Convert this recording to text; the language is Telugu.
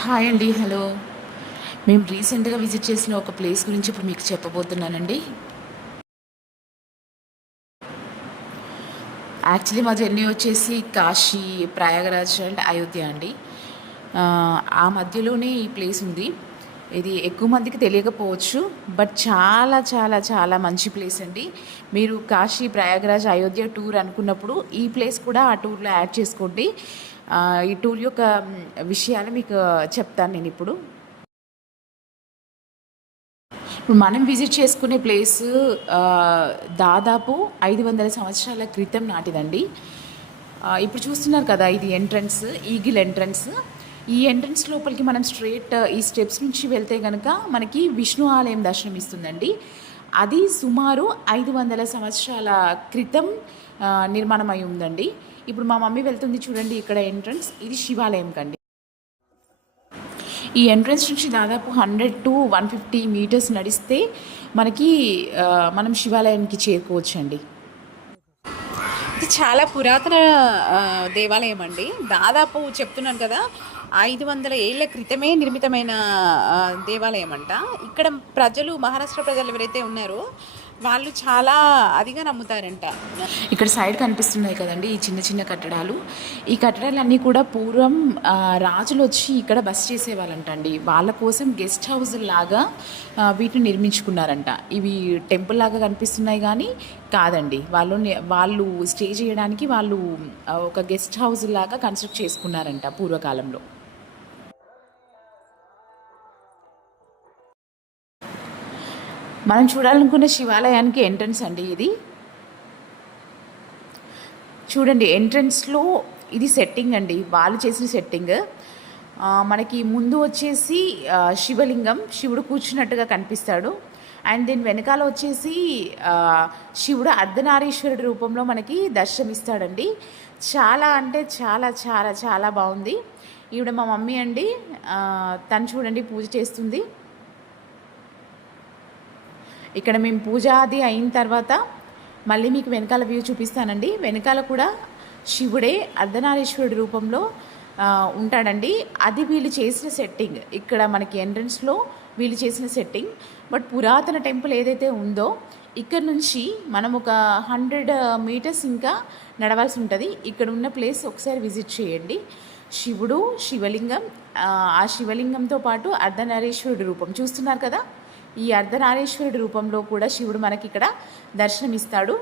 హాయ్ అండి. హలో. మేము రీసెంట్‌గా విజిట్ చేసిన ఒక ప్లేస్ గురించి ఇప్పుడు మీకు చెప్పబోతున్నానండి. యాక్చువల్లీ మా జర్నీ వచ్చేసి కాశీ, ప్రయాగరాజ్ అండ్ అయోధ్య అండి. ఆ మధ్యలోనే ఈ ప్లేస్ ఉంది. ఇది ఎక్కువ మందికి తెలియకపోవచ్చు. బట్ చాలా చాలా చాలా మంచి ప్లేస్ అండి. మీరు కాశీ, ప్రయాగరాజ్, అయోధ్య టూర్ అనుకున్నప్పుడు ఈ ప్లేస్ కూడా ఆ టూర్‌లో యాడ్ చేసుకోండి. ఈ టూర్ యొక్క విషయాలు మీకు చెప్తాను నేనిప్పుడు. ఇప్పుడు మనం విజిట్ చేసుకునే ప్లేసు దాదాపు 500 సంవత్సరాల క్రితం నాటిదండి. ఇప్పుడు చూస్తున్నారు కదా, ఇది ఎంట్రన్స్, ఈగిల్ ఎంట్రన్స్. ఈ ఎంట్రన్స్ లోపలికి మనం స్ట్రేట్ ఈ స్టెప్స్ నుంచి వెళ్తే కనుక మనకి విష్ణు ఆలయం దర్శనం ఇస్తుందండి. అది సుమారు 500 సంవత్సరాల క్రితం నిర్మాణం అయి ఉందండి. ఇప్పుడు మా మమ్మీ వెళ్తుంది చూడండి, ఇక్కడ ఎంట్రన్స్, ఇది శివాలయం కండి. ఈ ఎంట్రన్స్ నుంచి దాదాపు 100 to 150 మీటర్స్ నడిస్తే మనకి మనం శివాలయానికి చేరుకోవచ్చండి. ఇది చాలా పురాతన దేవాలయం అండి. దాదాపు చెప్తున్నాను కదా, 500 ఏళ్ల క్రితమే నిర్మితమైన దేవాలయం అంట. ఇక్కడ ప్రజలు, మహారాష్ట్ర ప్రజలు ఎవరైతే ఉన్నారో వాళ్ళు చాలా అదిగా నమ్ముతారంట. ఇక్కడ సైడ్ కనిపిస్తున్నాయి కదండి ఈ చిన్న చిన్న కట్టడాలు. ఈ కట్టడాలన్నీ కూడా పూర్వం రాజులు వచ్చి ఇక్కడ బస చేసేవాళ్ళంట అండి. వాళ్ళ కోసం గెస్ట్ హౌస్ లాగా వీటిని నిర్మించుకున్నారంట. ఇవి టెంపుల్ లాగా కనిపిస్తున్నాయి కానీ కాదండి. వాళ్ళు స్టే చేయడానికి వాళ్ళు ఒక గెస్ట్ హౌస్ లాగా కన్స్ట్రక్ట్ చేసుకున్నారంట పూర్వకాలంలో. మనం చూడాలనుకున్న శివాలయానికి ఎంట్రన్స్ అండి ఇది. చూడండి, ఎంట్రన్స్లో ఇది సెట్టింగ్ అండి, వాళ్ళు చేసిన సెట్టింగ్. మనకి ముందు వచ్చేసి శివలింగం, శివుడు కూర్చున్నట్టుగా కనిపిస్తాడు. అండ్ దీని వెనకాల వచ్చేసి శివుడు అర్ధనారీశ్వరుడి రూపంలో మనకి దర్శనమిస్తాడండి. చాలా అంటే చాలా చాలా చాలా బాగుంది. ఈవిడ మా మమ్మీ అండి. తను చూడండి పూజ చేస్తుంది. ఇక్కడ మేము పూజ అది అయిన తర్వాత మళ్ళీ మీకు వెనకాల వ్యూ చూపిస్తానండి. వెనకాల కూడా శివుడే అర్ధనారీశ్వరుడి రూపంలో ఉంటాడండి. అది వీళ్ళు చేసిన సెట్టింగ్. ఇక్కడ మనకి ఎంట్రన్స్లో వీళ్ళు చేసిన సెట్టింగ్. బట్ పురాతన టెంపుల్ ఏదైతే ఉందో ఇక్కడ నుంచి మనం ఒక 100 మీటర్స్ ఇంకా నడవాల్సి ఉంటుంది. ఇక్కడ ఉన్న ప్లేస్ ఒకసారి విజిట్ చేయండి. శివుడు, శివలింగం, ఆ శివలింగంతో పాటు అర్ధనారీశ్వరుడి రూపం చూస్తున్నారు కదా. ఈ అర్ధనారీశ్వరుడి రూపంలో కూడా శివుడు మనకి ఇక్కడ దర్శనమిస్తాడు.